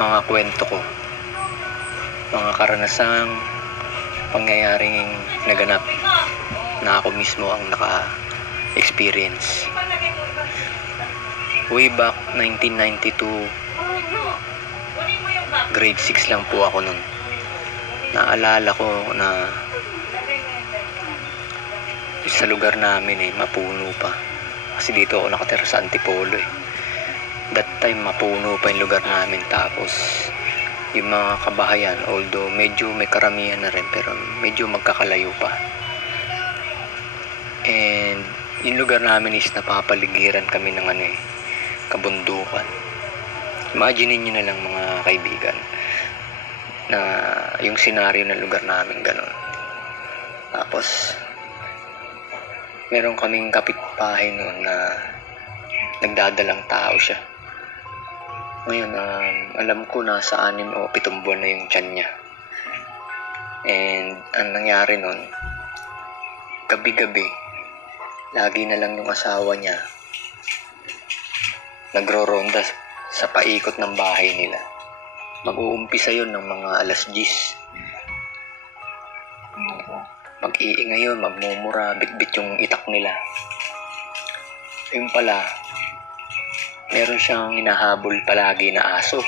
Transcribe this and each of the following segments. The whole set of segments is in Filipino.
mga kwento ko, mga karanasang pangyayaring naganap na ako mismo ang naka-experience. Way back 1992, grade 6 lang po ako nun. Naalala ko na sa lugar namin mapuno pa. Kasi dito ako nakatira sa Antipolo That time mapuno pa yung lugar namin. Tapos yung mga kabahayan, although medyo may karamihan na rin, pero medyo magkakalayo pa. And yung lugar namin is napapaligiran kami ng kabundukan. Imagine niyo na lang mga kaibigan na yung senaryo ng lugar namin ganun. Tapos meron kaming kapitbahay noon na nagdadalang tao siya. Ngayon, alam ko na sa 6 o 7 buwan na yung tiyan niya. And ang nangyari noon, gabi-gabi, lagi na lang yung asawa niya nagro-ronda sa paikot ng bahay nila. Mag-uumpisa yun ng mga alas 10. Mag-iingay yun, magmumura, bitbit yung itak nila. Yung pala, meron siyang hinahabol palagi na aso.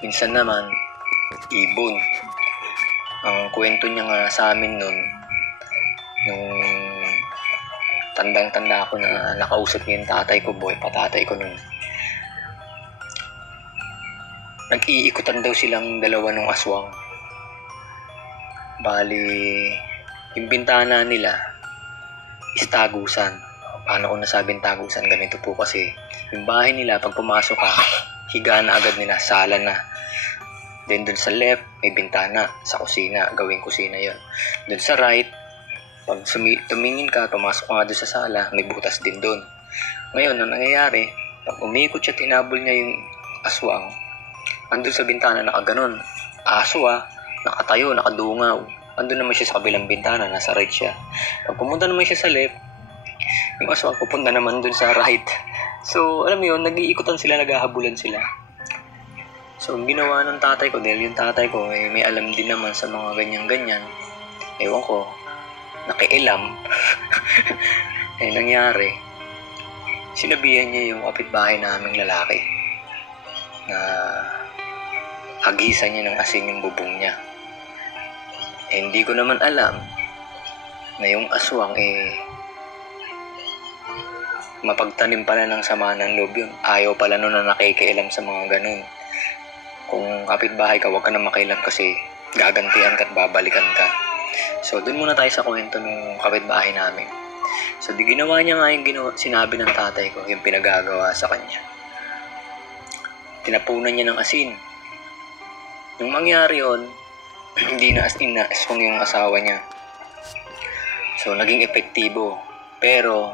Minsan naman, ibon. Ang kwento niya nga sa amin nun, nung tandang-tanda ako na nakausap niya yung tatay ko, patatay ko nun. Nag-iikutan daw silang dalawa ng aswang. Bali, yung bintana nila is tagusan. Paano ko nasabing tagusan? Ganito po kasi yung bahay nila, pag pumasok ka, higa na agad nila, sala na. Then dun sa left, may bintana sa kusina, gawing kusina yon. Dun sa right, pag tumingin ka, pumasok ka nga doon sa sala, may butas din doon. Ngayon, ang nangyayari, pag umikot siya, tinabol niya yung aswang, andun sa bintana, nakaganon. Aso nakatayo, nakadungaw. Andun naman siya sa kabilang bintana, nasa right siya. Pag pumunta naman siya sa left, yung aswang pupunta naman dun sa right. So, alam mo yun, nag-iikutan sila, naghahabulan sila. So, ang ginawa ng tatay ko, dahil yung tatay ko, may alam din naman sa mga ganyan-ganyan. Ewan ko, nakiilam. Nangyari, sinabihan niya yung kapitbahay naming lalaki na hagisan niya ng asin yung bubong niya. Hindi ko naman alam na yung aswang mapagtanim pala ng sama ng loob yun. Ayaw pala nun na nakikialam sa mga ganun. Kung kapitbahay ka, huwag ka na makialam kasi gagantihan ka at babalikan ka. So, dun muna tayo sa kwento ng kapitbahay namin. So, ginawa niya nga yung sinabi ng tatay ko, yung pinagagawa sa kanya. Tinapunan niya ng asin. Yung mangyari yun, hindi na aswang yung asawa niya. So, naging epektibo. Pero,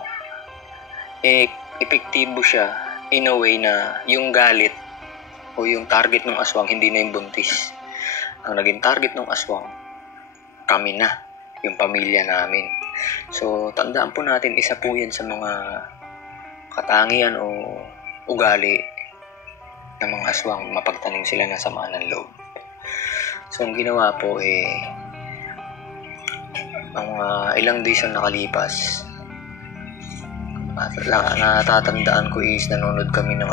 epektibo siya in a way na yung galit o yung target ng aswang hindi na yung buntis. Ang naging target ng aswang, kami na, yung pamilya namin. So, tandaan po natin, isa po yan sa mga katangian o ugali ng mga aswang, mapagtanim sila ng sama ng loob. So, ang ginawa po ang ilang days ang nakalipas, natatandaan ko is nanonood kami ng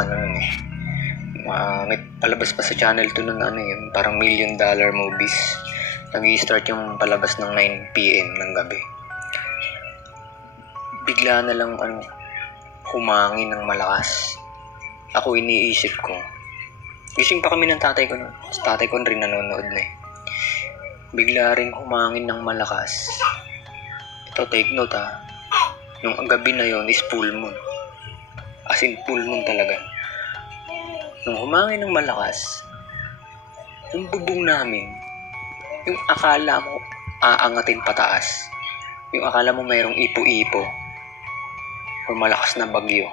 may palabas pa sa channel 2 nun yung parang $1 million movies. Nag-i-start yung palabas ng 9 PM ng gabi. Bigla na lang humangin ng malakas. Ako iniisip ko, gising pa kami ng tatay ko nun. Tatay ko rin nanonood na Bigla rin humangin ng malakas. Ito, take note Nung gabi na yon is full moon. As in full moon talaga. Nung humangin ng malakas, yung bubong namin, yung akala mo aangatin pataas, yung akala mo mayroong ipo-ipo o malakas na bagyo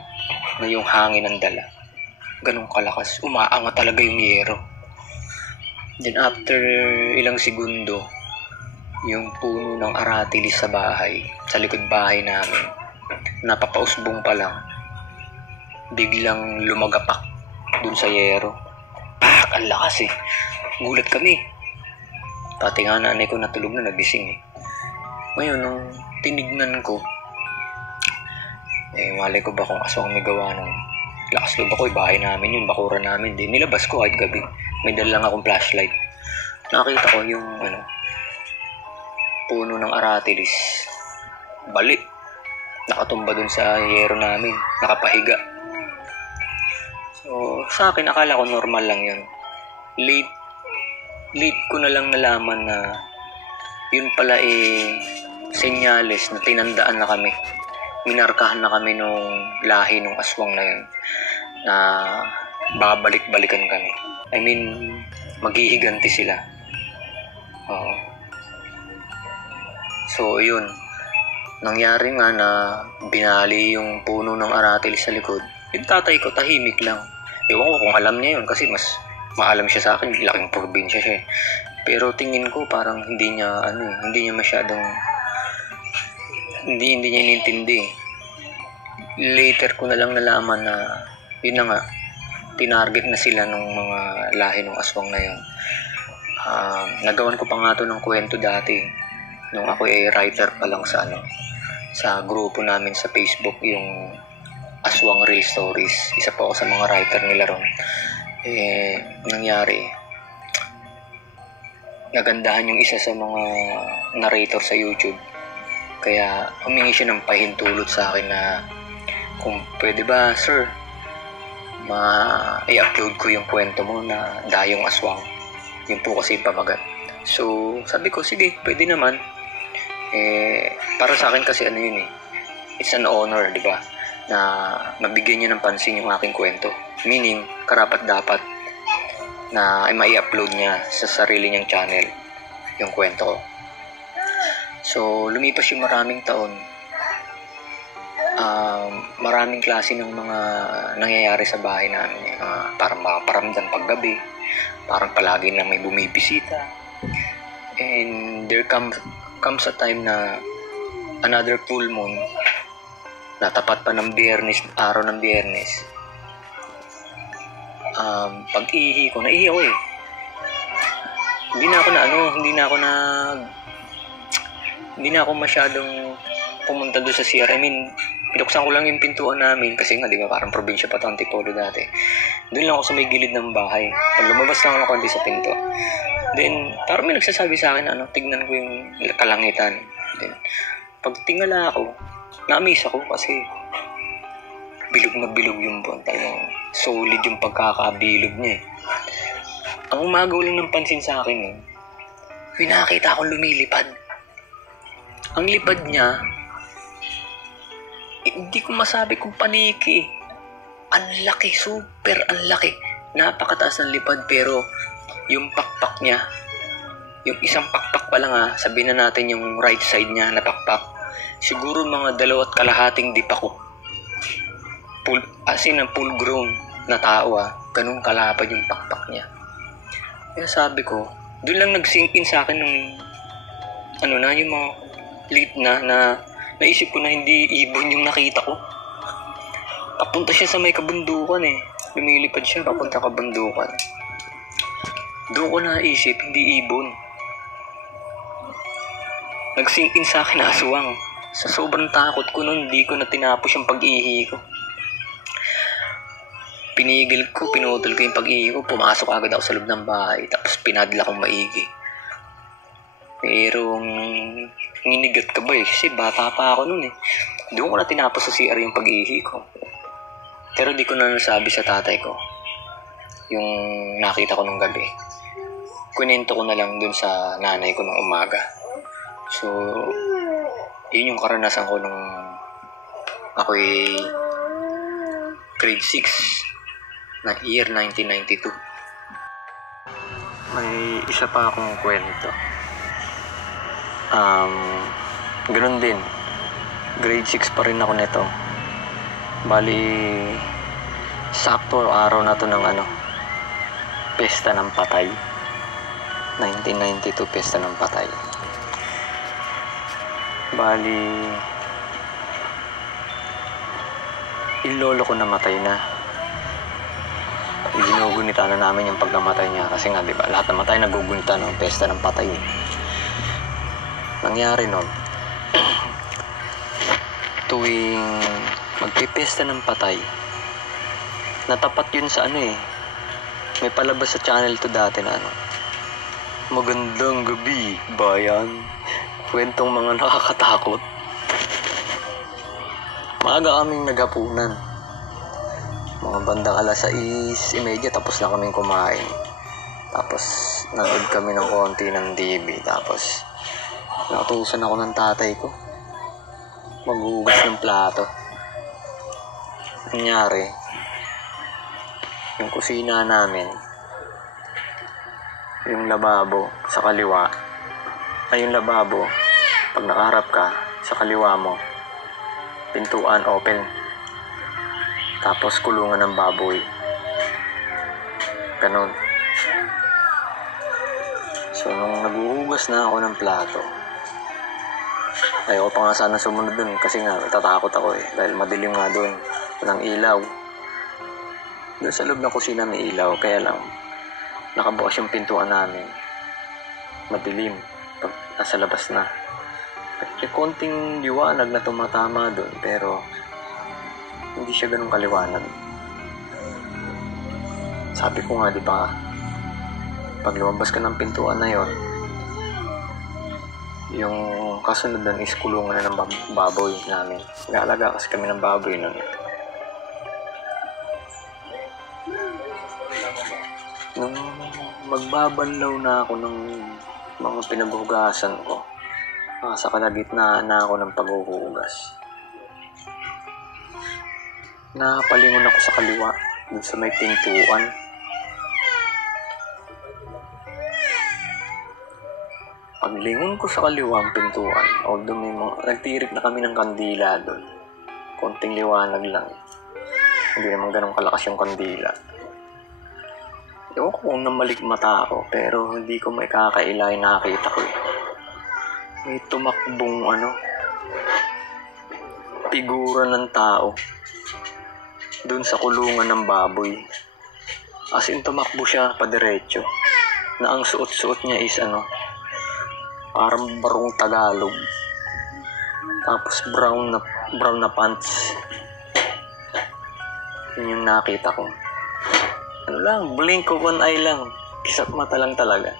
na yung hangin ang dala, ganun kalakas, umaangat talaga yung yero. Then after ilang segundo, yung puno ng aratilis sa bahay, sa likod bahay namin, napapausbong pa lang, biglang lumagapak dun sa yero. ang lakas eh. Gulat kami. Pati nga nanay ko natulog na, nagising eh. Ngayon, nung tinignan ko, malay ko ba kung aswang may gawa nun. Lakas loob ako, bahay namin yun, bakuran namin din. Nilabas ko kahit gabi. May dala lang akong flashlight. Nakita ko yung puno ng aratilis. Balik. Nakatumba dun sa yero namin. Nakapahiga. So, sa akin, akala ko normal lang yun. Late ko na lang nalaman na yun pala senyales na tinandaan na kami. Minarkahan na kami nung lahi nung aswang na yun. Na babalik-balikan kami. I mean, maghihiganti sila. So, yun. Nangyari nga na binali yung puno ng aratilis sa likod. Yung tatay ko, tahimik lang. Ewan ko kung alam niya yun kasi mas maalam siya sa akin. Laking probinsya siya. Pero tingin ko parang hindi niya masyadong hindi niya inintindi. Later ko na lang nalaman na yun na nga, tinarget na sila ng mga lahi ng aswang na yun. Nagawan ko pa nga to ng kwento dati nung ako writer pa lang sa grupo namin sa Facebook, yung Aswang Real Stories. Isa pa ako sa mga writer nila ron. Nangyari, nagandahan yung isa sa mga narrator sa YouTube. Kaya humingi siya ng pahintulot sa akin na kung pwede ba, sir, i-upload ko yung kwento mo na Dayong Aswang. Yun po kasi pamagat. So, sabi ko, sige, pwede naman. Para sa akin kasi yun it's an honor, di ba, na mabigyan niya ng pansin yung aking kwento. Meaning, karapat-dapat na mai-upload niya sa sarili niyang channel yung kwento ko. So, lumipas yung maraming taon. Maraming klase ng mga nangyayari sa bahay namin. Parang makaparamdam paggabi. Parang palagi na may bumibisita. And there comes a time na another full moon na tapat pa ng Biyernes, araw ng Biyernes. Pag-ihi ko, naihi ako hindi na ako masyadong pumunta doon sa CR. I mean, pinuksan ko lang yung pintuan namin kasi nga, di ba, parang probinsya pa ito, Antipolo dati. Doon lang ako sa may gilid ng bahay. Pag lumabas lang ako konti sa pinto. Then, parang may nagsasabi sa akin, tignan ko yung kalangitan. Then, pag tingala ako, na-amaze ako kasi bilog na bilog yung buwan. Talagang solid yung pagkakabilog niya. Ang umagaw lang ng pansin sa akin, may nakakita akong lumilipad. Ang lipad niya, hindi ko masabi kung paniki. Ang laki, super ang laki. Napakataas ng lipad, pero yung pakpak niya, yung isang pakpak pa lang sabihin na natin yung right side niya na pakpak, siguro mga 2.5 dip ako. Full grown na tao ganun kalapad yung pakpak niya. Kaya sabi ko, doon lang nag-sink in sa akin ng yung mga late na naisip ko na hindi ibon yung nakita ko. Papunta siya sa may kabundukan lumilipad siya papunta kabundukan. Doon ko naisip, hindi ibon. Nag-sink in sa akin na aswang. Sa sobrang takot ko nun, hindi ko na tinapos yung pag-ihi ko. Pinutol ko yung pag-ihi ko, pumasok agad ako sa loob ng bahay, tapos pinadla kong maigi. Pero, nginigat ka ba kasi bata pa ako nun Doon ko na tinapos sa CR yung pag-ihi ko. Pero di ko na nasabi sa tatay ko yung nakita ko nung gabi. Kunento ko na lang dun sa nanay ko nung umaga. So, yun yung karanasan ko nung ako'y grade 6 na year 1992. May isa pa akong kwento. Ganun din. Grade 6 pa rin ako nito. Bali, sakto araw na to ng Pesta ng Patay. 1992, Pesta ng Patay. Bali, yung lolo ko namatay na. ginugunita na namin yung pagkamatay niya. Kasi nga, di ba, lahat ng matay nagugunita ng pesta ng patay. Nangyari nun, tuwing magpipesta ng patay, natapat yun sa may palabas sa channel to dati na magandang gabi, bayan. Kwentong mga nakakatakot. Maaga kaming naghapunan. Mga bandang 6:30, tapos na kaming kumain. Tapos, nanood kami ng konti ng TV. Tapos, nakatusan ako ng tatay ko. Maghugas ng plato. Nangyari, yung kusina namin, yung lababo sa kaliwa, yung lababo, pag nakaharap ka, sa kaliwa mo, pintuan open. Tapos kulungan ng baboy. Ganon. So, nung naghuhugas na ako ng plato, ayoko pa nga sana sumunod dun kasi nga tatakot ako dahil madilim nga dun. Walang ilaw. Doon sa loob ng kusina may ilaw, kaya lang nakabukas yung pintuan namin. Madilim pag nasa labas na. At yung konting liwanag na tumatama doon, pero hindi siya ganun kaliwanag. Sabi ko nga, di ba, pag lumabas ka ng pintuan na yon, yung kasunod doon is kulungan na ng baboy namin. Nag-aalaga kasi kami ng baboy nun. Nung magbabanlaw na ako ng mga pinaghugasan ko, sa kalagitnaan na ako ng paghuhugas, napalingon ako sa kaliwa, dun sa may pintuan. Paglingon ko sa kaliwa ang pintuan, although may nagtirik na kami ng kandila doon, konting liwanag lang, hindi naman ganun kalakas yung kandila. Ewan ko kung namalik mata ako, pero hindi ko may kakaila yung nakakita ko. May tumakbong figura ng tao doon sa kulungan ng baboy. As in, tumakbo siya padiretso, na ang suot-suot niya is parang barong Tagalog, tapos brown na pants. Yun yung nakita ko. Blink of one eye lang, kisat mata lang talaga.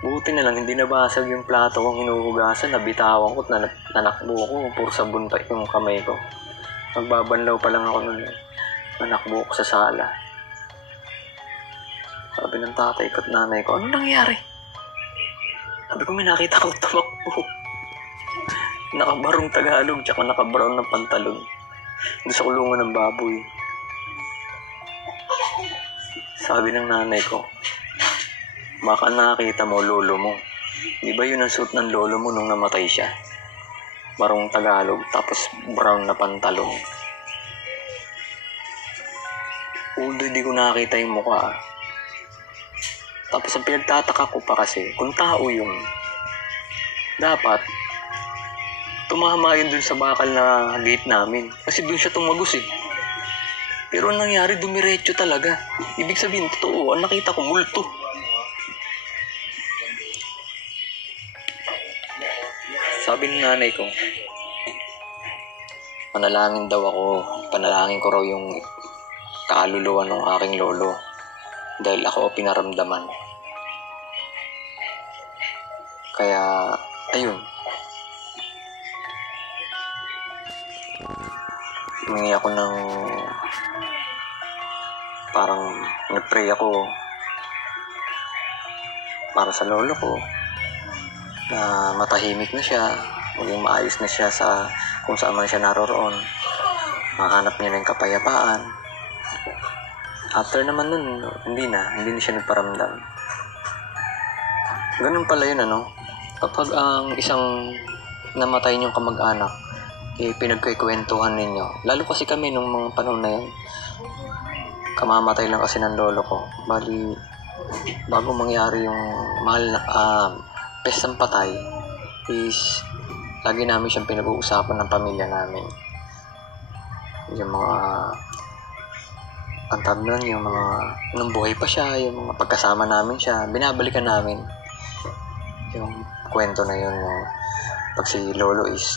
Buti na lang hindi nabasag yung plato kong hinuhugasan, nabitawan ko at nanakbo ko, puro sabon pa yung kamay ko. Magbabanlaw pa lang ako nun, nanakbo ko sa sala. Sabi ng tatay ko at nanay ko, ano nangyari? Sabi ko, may nakita ko tumakbo. Nakabarong Tagalog, tsaka nakabrown ng pantalon, doon sa kulungan ng baboy. Sabi ng nanay ko, baka nakita mo lolo mo. Di ba yun ang suit ng lolo mo nung namatay siya? Barong Tagalog, tapos brown na pantalon. Although di ko nakita yung mukha. Tapos ang pinagtataka ko pa kasi, kung tao yung dapat tumama yun dun sa bakal na gate namin. Kasi dun siya tumagos Pero ang nangyari, dumiretso talaga. Ibig sabihin, totoo, ang nakita ko, multo. Sabi ng nanay ko, panalangin daw ako. Panalangin ko raw yung kaluluwa ng aking lolo. Dahil ako pinaramdaman. Kaya, ayun. Humingi ako ng parang nag-pray ako para sa lolo ko na matahimik na siya, maging maayos na siya sa kung saan man siya naroroon, mahanap niya ng kapayapaan. After naman nun, hindi na siya nagparamdam. Ganun pala yun, kapag ang isang namatay niyong kamag-anak pinagkikwentuhan ninyo, lalo kasi kami nung mga panahon na yun, kamamatay lang kasi ng lolo ko. Bali, bago mangyari yung mahal na pestang patay, is lagi namin siyang pinag-uusapan ng pamilya namin. Yung mga ang tawag nun, yung mga, nung buhay pa siya, yung mga pagkasama namin siya, binabalikan namin yung kwento na yun, yung pag si Lolo is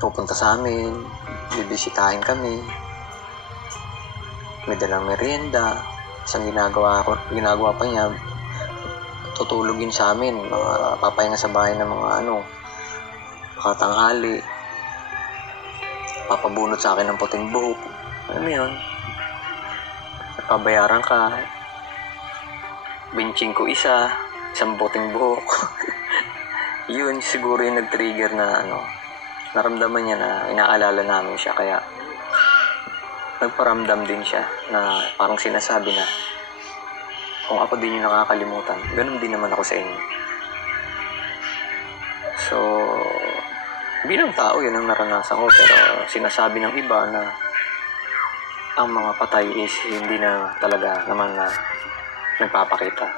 pupunta sa amin, bibisitahin kami, may dalang merienda, isang ginagawa pa niya, tutulugin sa amin, mga papahinga sa bahay ng mga makatanghali, papabunot sa akin ng puting buhok, alam mo yun, pabayaran ka, benching ko isang puting buhok. Yun siguro yung nag-trigger na naramdaman niya na inaalala namin siya, kaya nagparamdam din siya na parang sinasabi na kung ako din yung nakakalimutan, ganun din naman ako sa inyo. So, bilang tao, yun ang naranasan ko, pero sinasabi ng iba na ang mga patay is hindi na talaga naman na nagpapakita.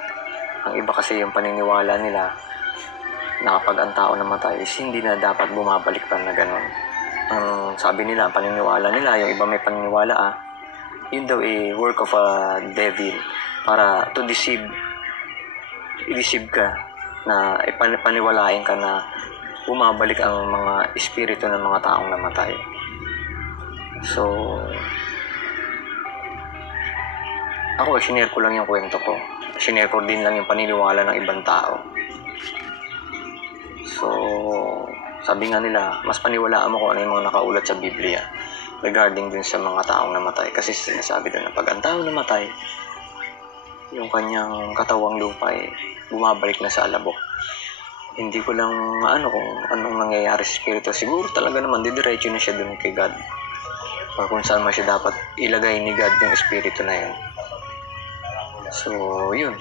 Ang iba kasi yung paniniwala nila na kapag ang tao namatay is hindi na dapat bumabalik pa na gano'n. Ang sabi nila, ang paniniwala nila, yung iba may paniniwala yun daw work of a devil para to deceive ka na paniwalain ka na bumabalik ang mga espiritu ng mga taong namatay. So, ako, sinare ko lang yung kwento ko. Sinare ko din lang yung paniniwala ng ibang tao. So, sabi nga nila, mas paniwalaan mo kung ano yung mga nakaulat sa Biblia regarding dun sa mga taong namatay. Kasi sinasabi doon na pag ang tao namatay, yung kanyang katawang lupa bumabalik na sa alabok. Hindi ko lang kung anong nangyayari sa spirito. Siguro talaga naman, didiretso na siya dun kay God. Or kung saan man siya dapat ilagay ni God yung espiritu na yun. So, yun.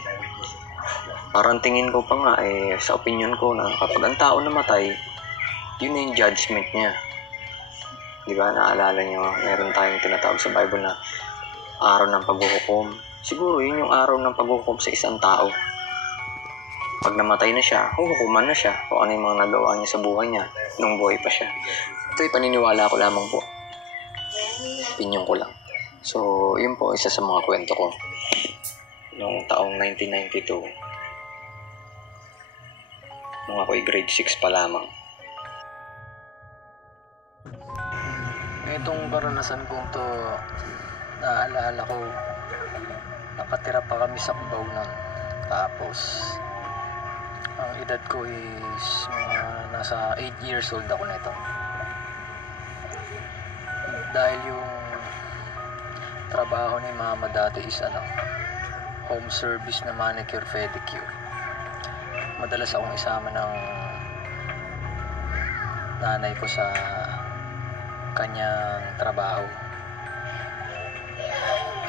Parang tingin ko pa nga sa opinion ko na kapag ang tao namatay, yun na yung judgment niya. Di ba? Naalala nyo, meron tayong tinatawag sa Bible na araw ng paghuhukom. Siguro yun yung araw ng paghuhukom sa isang tao. Pag namatay na siya, huhukuman na siya kung ano yung mga nagawa niya sa buhay niya nung buhay pa siya. Ito'y paniniwala ko lamang po. Opinion ko lang. So, yun po, isa sa mga kwento ko. Noong taong 1992, nung ako'y grade 6 pa lamang. Itong karanasan kong to, naaalala ko, nakatira pa kami sa Cubao nun. Tapos, ang edad ko is nasa 8 years old ako nito. Dahil yung trabaho ni mama dati is home service na manicure pedicure. Madalas akong isama ng nanay ko sa kanyang trabaho.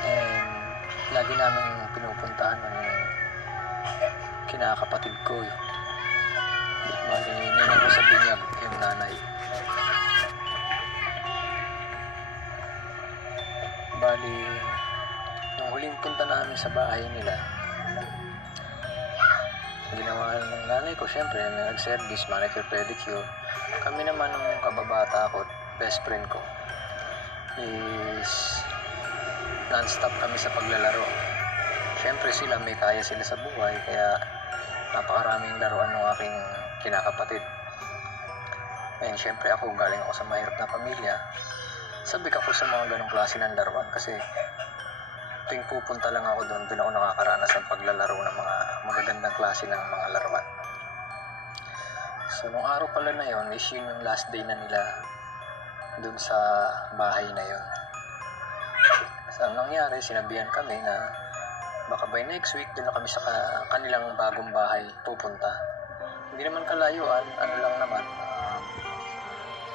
And lagi namin pinupuntahan ng kinakapatid ko Bali, ninang ko sa binyag yung nanay. Bali, nung huling punta namin sa bahay nila, ginawa ng nanay ko, syempre, nag-service, manicure, pedicure. Kami naman ng kababata ko, best friend ko, is non-stop kami sa paglalaro. Syempre sila, may kaya sila sa buhay, kaya napakaraming laruan ng aking kinakapatid. And syempre ako, galing ako sa mahirap na pamilya, sabik ako sa mga ganong klase ng laruan kasi tuwing pupunta lang ako doon ako nakakaranas ng paglalaro ng mga magagandang klase ng mga laruan. So, nung araw pala na yun, is yun yung last day na nila doon sa bahay na yun. So, ang nangyari, sinabihan kami na baka by next week, doon na kami sa kanilang bagong bahay pupunta. Hindi naman kalayuan, lang naman,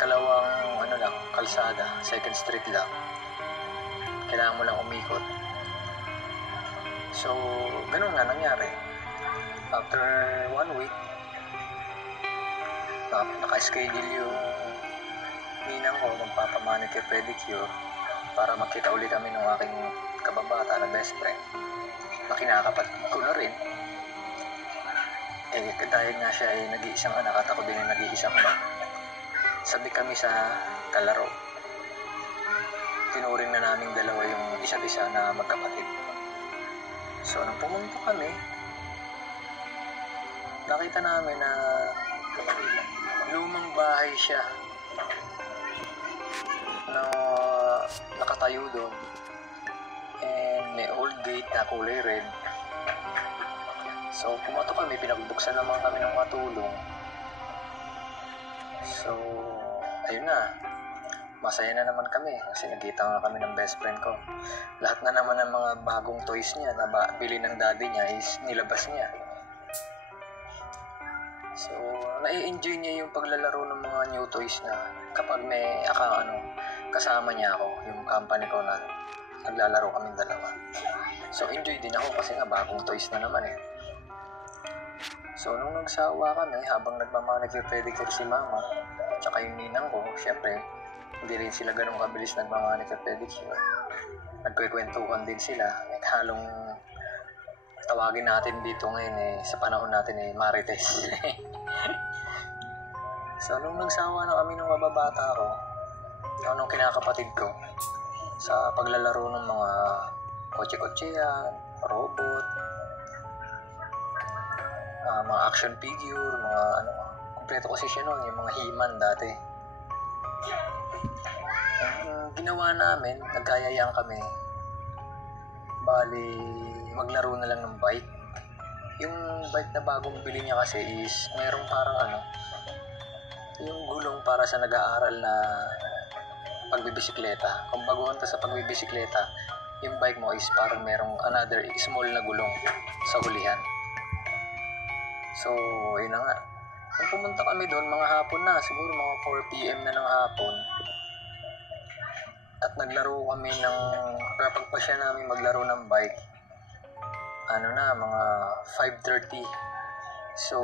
kalawang kalsada, 2nd Street lang. Kailangan mo lang umikot. So, ganun nga nangyari. After 1 week, naka-schedule yung ninang ko magpapamanicure pedicure para magkita uli kami ng aking kababata na best friend na kinakapatid ko na rin. Dahil nga siya ay nag-iisang anak at ako din ay nag-iisang anak, sabi kami sa kalaro. tinuring na naming dalawa yung isa't isa na magkapatid. So, nung pumunta kami, nakita namin na lumang bahay siya na nakatayo doon. And may old gate na kulay red. So, pumatok kami, pinagbuksan naman kami ng matulong. So, ayun na. Masaya na naman kami kasi nagkita nga kami ng best friend ko. Lahat na naman ng mga bagong toys niya na bili ng daddy niya is nilabas niya. So, nai-enjoy niya yung paglalaro ng mga new toys na kapag may kasama niya ako, yung company ko na naglalaro kaming dalawa. So, enjoy din ako kasi nga bagong toys na naman eh. So, nung nagsawa kami, habang nagmamanicure pedicure si mama, tsaka yung ninang ko, syempre, hindi rin sila ganun kabilis nagmamanicure pedicure. Nagkwekwentuhan din sila. Halong tawagin natin dito ngayon sa panahon natin marites. So, nung nagsawa na kami nung mababata ko, nung kinakapatid ko, sa paglalaro ng mga kotse-kotsehan, robot, mga action figure, mga kumpleto kasi siya noon, yung mga He-Man dati. Ginawa namin, nagkayayaan kami, bali maglaro na lang ng bike. Yung bike na bagong bili niya kasi is merong parang yung gulong para sa nag-aaral na pagbibisikleta. Kung baguhan ka sa pagbibisikleta, yung bike mo is parang merong another small na gulong sa hulihan. So, yun na nga. Nung pumunta kami doon, mga hapon na, siguro mga 4 p.m. na ng hapon. At naglaro kami napagpasya namin maglaro ng bike. Mga 5:30. So,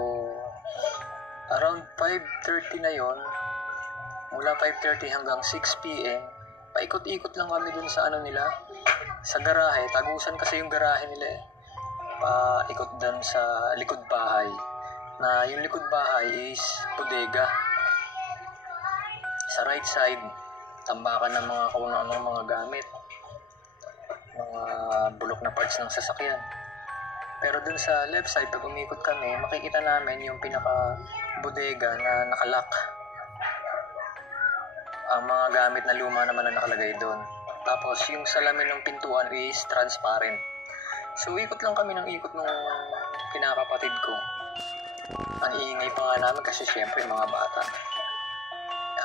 around 5:30 na yon, mula 5:30 hanggang 6 p.m., paikot-ikot lang kami dun sa nila, sa garahe. Tagusan kasi yung garahe nila eh. Paikot dun sa likod bahay. Na yung likod bahay is bodega. Sa right side, tambakan ng mga kung anong mga gamit. Mga bulok na parts ng sasakyan. Pero dun sa left side, pag umikot kami, makikita namin yung pinaka-bodega na nakalock. Ang mga gamit na luma naman na nakalagay doon. Tapos, yung salamin ng pintuan is transparent. So, ikot lang kami ng ikot nung kinakapatid ko. Ang iingay pa nga namin kasi syempre mga bata.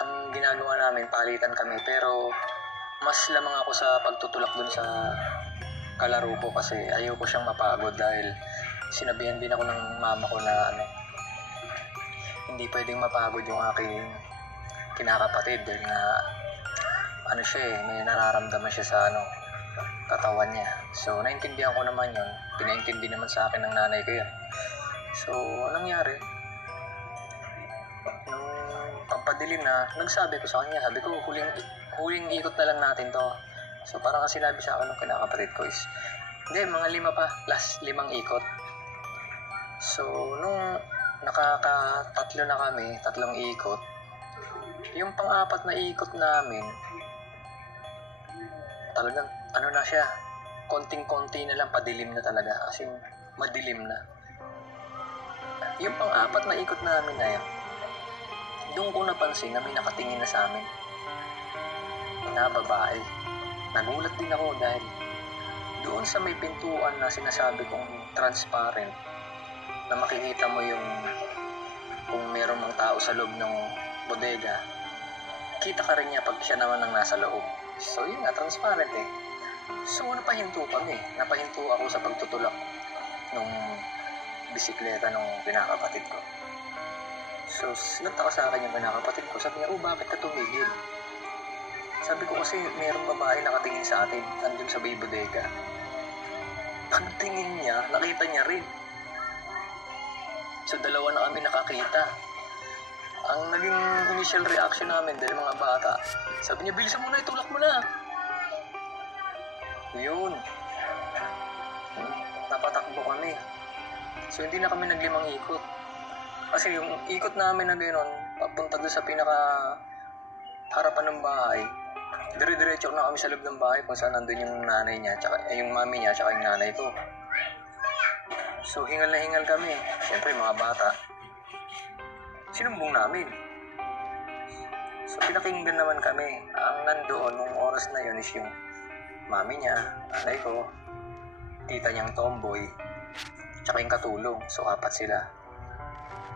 Ang ginagawa namin, palitan kami. Pero, mas lamang ako sa pagtutulak dun sa kalaro ko kasi ayaw ko siyang mapagod dahil sinabihan din ako ng mama ko na hindi pwedeng mapagod yung aking kinakapatid dahil nga may nararamdaman siya sa katawan niya. So, naintindihan ko naman yun. Pinaintindi naman sa akin ng nanay ko yun. So, anong nangyari? Nung pagpadilim na, nagsabi ko sa kanya, sabi ko, huling ikot na lang natin to. So, parang ang sinabi sa akin ng kinakapatid ko is, hindi, mga 5 pa, plus 5 ikot. So, nung nakakatatlo na kami, 3 ikot, yung pang-4 na ikot namin, talagang, na siya, konting-konti na lang, padilim na talaga, as in, madilim na. Yung pang-4 na ikot namin na yan, doon ko napansin na may nakatingin na sa amin, na babae. Nagulat din ako dahil doon sa may pintuan na sinasabi kong transparent, na makikita mo yung kung meron mang tao sa loob ng bodega, kita ka rin niya pag siya naman ang nasa loob. So yun nga, transparent eh. So napahinto kami. Napahinto ako sa pagtutulak nung bisikleta nung pinakapatid ko. So nagtaka sa akin yung pinakapatid ko. Sabi niya, bakit ka tumigil? Sabi ko kasi mayroong babae nakatingin sa atin nandun sa may bodega. Pagtingin niya, nakita niya rin. So dalawa na kami nakakita. Ang naging initial reaction namin dahil mga bata, sabi niya, bilisan mo na, itulak mo na. Yun. Napatakbo kami. So hindi na kami nag5 ikot. Kasi yung ikot namin na gano'n, papunta doon sa pinaka harapan ng bahay, Dire-diretso na kami sa loob ng bahay kung saan nandun yung nanay niya, yung mami niya, tsaka yung nanay ko. So, hingal na hingal kami. Siyempre, mga bata. Sinumbong namin. So, pinakinggan naman kami. Ang nandoon nung oras na yun is yung mami niya, nanay ko, tita niyang tomboy, tsaka yung katulong. So, 4 sila.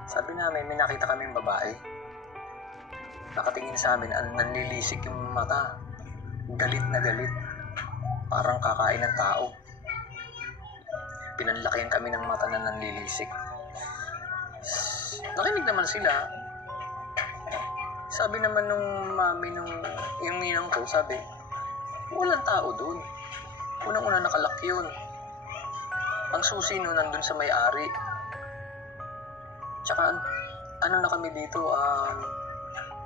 Sabi namin, may nakita kaming babae. Nakatingin sa amin, nanlilisik yung mata. Galit na galit. Parang kakain ng tao. Pinanlakihan kami ng mata na nanlilisik. Nakinig naman sila. Sabi naman nung mami, yung ninang ko, sabi, walang tao doon. Unang-una nakalak yun. Ang susi no, nandun sa may-ari. Tsaka, ano na kami dito,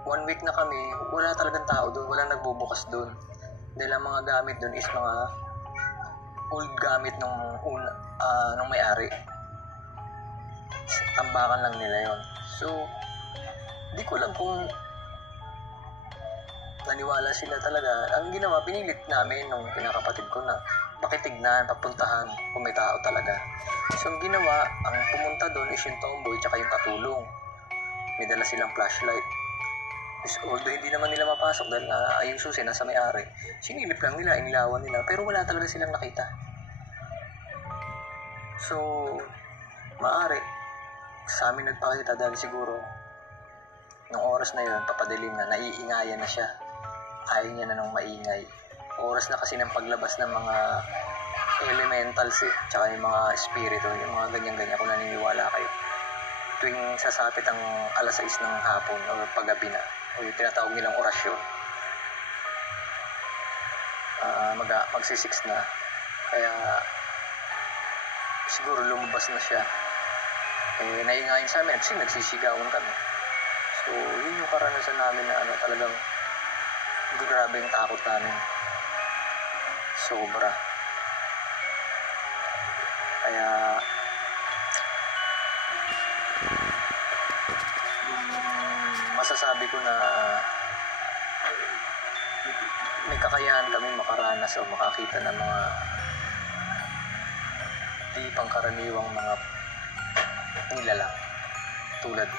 1 week na kami, wala talagang tao doon, walang nagbubukas doon. Dahil ang mga gamit doon is mga old gamit nung may-ari. Tambakan lang nila yon. So, di ko alam kung naniwala sila talaga. Ang ginawa, pinilit namin nung kinakapatid ko na pakitignan, papuntahan kung may tao talaga. So, ang ginawa, ang pumunta doon is yung tomboy tsaka yung katulong. May dala silang flashlight. Although hindi naman nila mapasok dahil yung susi nasa may-ari, sinilip lang nila, inilawan nila, pero wala talaga silang nakita. So, maaari, sa amin nagpakita dahil siguro, nung oras na yun, papadilim na, naiingayan na siya. Ayaw niya na ng maingay. Oras na kasi ng paglabas ng mga elementals tsaka yung mga spirito, yung mga ganyan-ganyan, kung naniniwala kayo. Tuwing sasapit ang alas 6 ng hapon o paggabi na, o yung tinatawag nilang orasyon, magsi-6 na. Kaya siguro lumabas na siya. Naingayin sa amin kasi nagsisigawan kami. So, yun yung karanasan namin na talagang grabe yung takot namin. Sobra. Kaya masasabi ko na may kakayahan kami makaranas o makakita ng mga di pangkaraniwang mga nilalang tulad